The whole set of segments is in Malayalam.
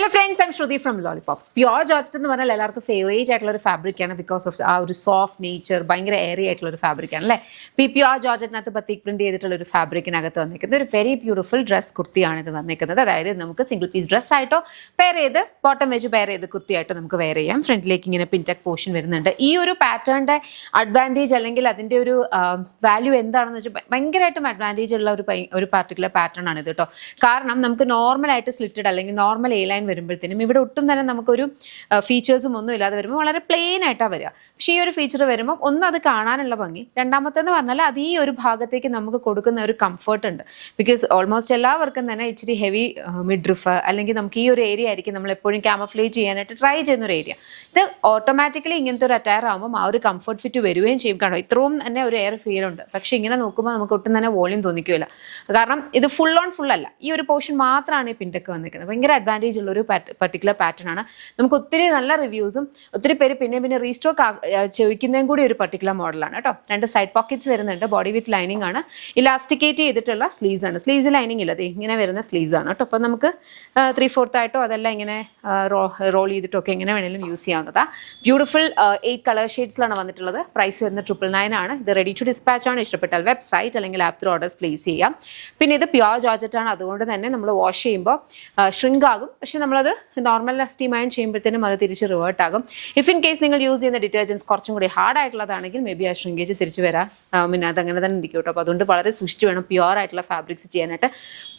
Hello friends, I'm Shruti from Lollipops. Pure Georgette എന്ന് പറഞ്ഞാൽ എല്ലാവർക്കും ഫേവറേറ്റ് ആയിട്ടുള്ള ഒരു ഫാബ്രിക് ആണ് ബിക്കോസ് ഓഫ് ആ ഒരു സോഫ്റ്റ് നേച്ചർ, ഭയങ്കര എയറി ആയിട്ടുള്ള ഒരു ഫാബ്രിക് ആണ് അല്ലേ. പ്യുവർ ജോർജറ്റിനകത്ത് ബത്തിക് പ്രിന്റ് ചെയ്തിട്ടുള്ള ഒരു ഫാബ്രിക്കിനകത്ത് വന്നിരിക്കുന്നത് ഒരു വെരി ബ്യൂട്ടിഫുൾ ഡ്രസ് കുർത്തിയാണ് ഇത് വന്നിരിക്കുന്നത്. അതായത് നമുക്ക് സിംഗിൾ പീസ് ഡ്രസ് ആയിട്ടോ പെയർ ചെയ്ത് ബോട്ടം വെച്ച് പെയർ ചെയ്ത് കുർത്തിയായിട്ടോ നമുക്ക് വെയർ ചെയ്യാം. ഫ്രണ്ടിലേക്ക് ഇങ്ങനെ പിൻടെക് പോർഷൻ വരുന്നുണ്ട്. ഈ ഒരു പാറ്റേണിന്റെ അഡ്വാൻറ്റേജ് അല്ലെങ്കിൽ അതിന്റെ ഒരു വാല്യൂ എന്താണെന്ന് വെച്ചാൽ ഭയങ്കരമായിട്ടും അഡ്വാൻറ്റേജ് ഉള്ള ഒരു പർട്ടിക്കുലർ പാറ്റേൺ ആണ് ഇത് കേട്ടോ. കാരണം നമുക്ക് നോർമലായിട്ട് സ്ലിറ്റഡ് അല്ലെങ്കിൽ നോർമൽ എ ലൈൻ വരുമ്പോഴത്തേനും ഇവിടെ ഒട്ടും തന്നെ നമുക്കൊരു ഫീച്ചേഴ്സും ഒന്നും ഇല്ലാതെ വരുമ്പോൾ വളരെ പ്ലെയിൻ ആയിട്ടാണ് വരിക. പക്ഷേ ഈ ഒരു ഫീച്ചർ വരുമ്പോൾ ഒന്ന് അത് കാണാനുള്ള ഭംഗി, രണ്ടാമത്തെന്ന് പറഞ്ഞാൽ അത് ഈ ഒരു ഭാഗത്തേക്ക് നമുക്ക് കൊടുക്കുന്ന ഒരു കംഫർട്ട് ഉണ്ട്. ബിക്കോസ് ഓൾമോസ്റ്റ് എല്ലാവർക്കും തന്നെ ഇച്ചിരി ഹെവി മിഡ്രിഫ് അല്ലെങ്കിൽ നമുക്ക് ഈ ഒരു ഏരിയ ആയിരിക്കും നമ്മൾ എപ്പോഴും ക്യാമഫ്ലേജ് ചെയ്യാനായിട്ട് ട്രൈ ചെയ്യുന്ന ഒരു ഏരിയ. ഇത് ഓട്ടോമാറ്റിക്കലി ഇങ്ങനത്തെ ഒരു അറ്റയർ ആകുമ്പോൾ ആ ഒരു കംഫർട്ട് ഫിറ്റ് വരികയും ചെയ്യും. കാരണം ഇത്രയും തന്നെ ഒരു എയർ ഫീൽ ഉണ്ട്. പക്ഷേ ഇങ്ങനെ നോക്കുമ്പോൾ നമുക്ക് ഒട്ടും തന്നെ വോളിയം തോന്നിക്കില്ല. കാരണം ഇത് ഫുൾ ഓൺ ഫുൾ അല്ല, ഈ ഒരു പോർഷൻ മാത്രമാണ് ഈ പിൻടെക്ക് വന്നിരിക്കുന്നത്. ഭയങ്കര അഡ്വാൻറ്റേജ് ഉള്ള ഒരു പർട്ടിക്കുലർ പാറ്റേൺ ആണ്. നമുക്ക് ഒത്തിരി നല്ല റിവ്യൂസും ഒത്തിരി പേര് പിന്നെ റീസ്റ്റോക്ക് ചോദിക്കുന്നതും കൂടി ഒരു പർട്ടിക്കുലർ മോഡലാണ് കേട്ടോ. രണ്ട് സൈഡ് പോക്കറ്റ്സ് വരുന്നുണ്ട്. ബോഡി വിത്ത് ലൈനിങ് ആണ്. ഇലാസ്റ്റിക്കേറ്റ് ചെയ്തിട്ടുള്ള സ്ലീവ്സ് ആണ്. സ്ലീവ്സ് ലൈനിങ് ഇല്ല, ഇങ്ങനെ വരുന്ന സ്ലീവ്സ് ആണ് കേട്ടോ. അപ്പം നമുക്ക് 3/4 ആയിട്ടോ അതെല്ലാം ഇങ്ങനെ റോൾ ചെയ്തിട്ടൊക്കെ എങ്ങനെ വേണമെങ്കിലും യൂസ് ചെയ്യാവുന്നതാണ്. ബ്യൂട്ടിഫുൾ 8 കളർ ഷെയ്ഡ്സിലാണ് വന്നിട്ടുള്ളത്. പ്രൈസ് വരുന്നത് 999 ആണ്. ഇത് റെഡി ടു ഡിസ്പാച്ച് ആണ്. ഇഷ്ടപ്പെട്ടാൽ വെബ്സൈറ്റ് അല്ലെങ്കിൽ ആപ്പ് ത്രൂ ഓർഡേഴ്സ് പ്ലേസ് ചെയ്യാം. പിന്നെ ഇത് പ്യുവർ ജോർജറ്റ് ആണ്. അതുകൊണ്ട് തന്നെ നമ്മൾ വാഷ് ചെയ്യുമ്പോൾ ഷ്രിങ്ക് ആകും. പക്ഷെ നമ്മളത് നോർമൽ സ്റ്റീം അയൺ ചെയ്യുമ്പോഴത്തേനും അത് തിരിച്ച് റിവേർട്ട് ആകും. ഇഫ് ഇൻ കേസ് നിങ്ങൾ യൂസ് ചെയ്യുന്ന ഡിറ്റർജൻസ് കുറച്ചും കൂടി ഹാർഡ് ആയിട്ടുള്ളതാണെങ്കിൽ മേ ബി ആ ഷ്രിങ്കേജ് തിരിച്ച് വരാം. പിന്നെ അതങ്ങനെ തന്നെ ഇരിക്കും കേട്ടോ. അപ്പോൾ അതുകൊണ്ട് വളരെ സൂക്ഷിച്ച് വേണം പ്യുവർ ആയിട്ടുള്ള ഫാബ്രിക്സ് ചെയ്യാനായിട്ട്.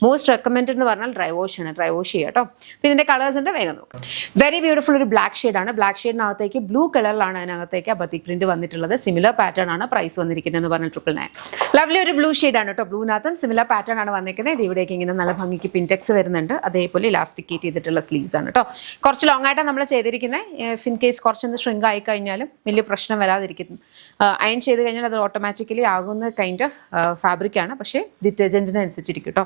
മോസ്റ്റ് റെക്കമെൻഡഡ് എന്ന് പറഞ്ഞാൽ ഡ്രൈ വാഷ് ആണ്. ഡ്രൈ വാഷ് ചെയ്യുക കേട്ടോ. പിന്നെ ഇതിൻ്റെ കളേഴ്സിൻ്റെ വേഗം നോക്കാം. വെരി ബ്യൂട്ടിഫുൾ ഒരു ബ്ലാക്ക് ഷെയ്ഡാണ്. ബ്ലാക്ക് ഷെയ്ഡിനകത്തേക്ക് ബ്ലൂ കളറിലാണ് അതിനകത്തേക്ക് ബത്തിക് പ്രിന്റ് വന്നിട്ടുള്ളത്. സിമിലർ പാറ്റേൺ ആണ്. പ്രൈസ് വന്നിരിക്കുന്നത് എന്ന് പറഞ്ഞാൽ 999. ലവ്ലി ഒരു ബ്ലൂ ഷെയ്ഡാണ് കേട്ടോ. ബ്ലൂനകത്തും സിമിലർ പാറ്റേൺ ആണ് വന്നിരിക്കുന്നത്. ഇത് ഇവിടേക്ക് ഇങ്ങനെ നല്ല ഭംഗിക്ക് പിൻടെക്സ് വരുന്നുണ്ട്. അതേപോലെ ഇലാസ്റ്റിക്കേറ്റ് ചെയ്തിട്ടുള്ള സ്ലീവ്സ് ആണ് കേട്ടോ. കുറച്ച് ലോങ് ആയിട്ടാണ് നമ്മൾ ചെയ്തിരിക്കുന്നത്. ഇൻ കേസ് കുറച്ചൊന്ന് ഷ്രിങ്ക് ആയി കഴിഞ്ഞാലും വലിയ പ്രശ്നം വരാതിരിക്കുന്നു. അയൺ ചെയ്ത് കഴിഞ്ഞാൽ അത് ഓട്ടോമാറ്റിക്കലി ആകുന്ന കൈൻഡ് ഓഫ് ഫാബ്രിക് ആണ്. പക്ഷേ ഡിറ്റർജൻറ്റിന് അനുസരിച്ചിരിക്കും കേട്ടോ.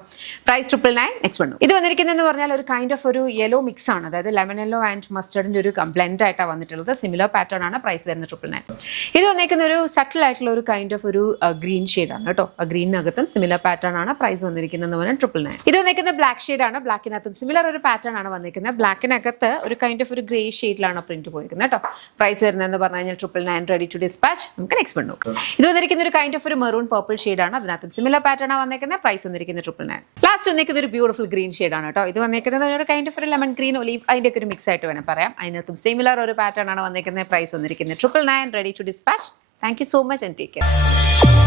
പ്രൈസ് 999. നെക്സ്റ്റ് വന്നു. ഇത് വന്നിരിക്കുന്നതെന്ന് പറഞ്ഞാൽ ഒരു കൈൻഡ് ഓഫ് ഒരു യെല്ലോ മിക്സ് ആണ്. അതായത് ലെമൺ യെല്ലോ ആൻഡ് മസ്റ്റർഡിൻ്റെ ഒരു ബ്ലെൻഡ് ആയിട്ടാണ് വന്നിട്ടുള്ളത്. സിമിലർ പാറ്റേൺ ആണ്. പ്രൈസ് വരുന്നത് 999. ഇത് വന്നിരിക്കുന്ന ഒരു സട്ടിൽ ആയിട്ടുള്ള ഒരു കൈൻഡ് ഓഫ് ഒരു ഗ്രീൻ ഷെയ്ഡാണ് കേട്ടോ. ഗ്രീനകത്തും സിമിലർ പാറ്റേൺ ആണ്. പ്രൈസ് വന്നിരിക്കുന്നതെന്ന് പറഞ്ഞാൽ 999. ഇത് വന്നിരിക്കുന്നത് ബ്ലാക്ക് ഷെയ്ഡാണ്. ബ്ലാക്കിനകത്തും സിമിലർ ഒരു പാറ്റേൺ ആണ് വന്നിരിക്കുന്നത്. ബ്ലാക്കിനകത്ത് ഒരു കൈൻഡ് ഓഫ് ഒരു ഗ്രേ ഷെയ്ഡിലാണ് പ്രിന്റ് പോയിരിക്കുന്നത് കേട്ടോ. പ്രൈസ് വരുന്നതെന്ന് പറഞ്ഞു കഴിഞ്ഞാൽ 999. Ready to dispatch. നമുക്ക് നെക്സ്റ്റ് വൺ നോക്കാം. ഇത് വന്നിരിക്കുന്ന ഒരു കൈൻഡ് ഓഫ് ഒരു മെറൂൺ പർപ്പിൾ ഷെയ്ഡാണ്. അതിനകത്തും സിമിലർ പാറ്റേൺ ആണ് വന്നിരിക്കുന്നത്. പ്രൈസ് വന്നിരിക്കുന്നത് 999. ലാസ്റ്റ് വന്നിരിക്കുന്ന ഒരു ബ്യൂട്ടിഫുൾ ഗ്രീൻ ഷെയ്ഡാണ് കേട്ടോ. ഇത് വന്നിരിക്കുന്നത് ഒരു കൈൻഡ് ഓഫ് ഒരു ലെമൺ ഗ്രീൻ ഒലീവ് അതിൻ്റെ ഒക്കെ ഒരു മിക്സ് ആയിട്ട് വേണം പറയാം. അതിനകത്തും സിമിലർ ഒരു പാറ്റേൺ ആണ് വന്നിരിക്കുന്നത്. പ്രൈസ് വന്നിരിക്കുന്നത് 999. Ready to dispatch. Thank you so much and take care.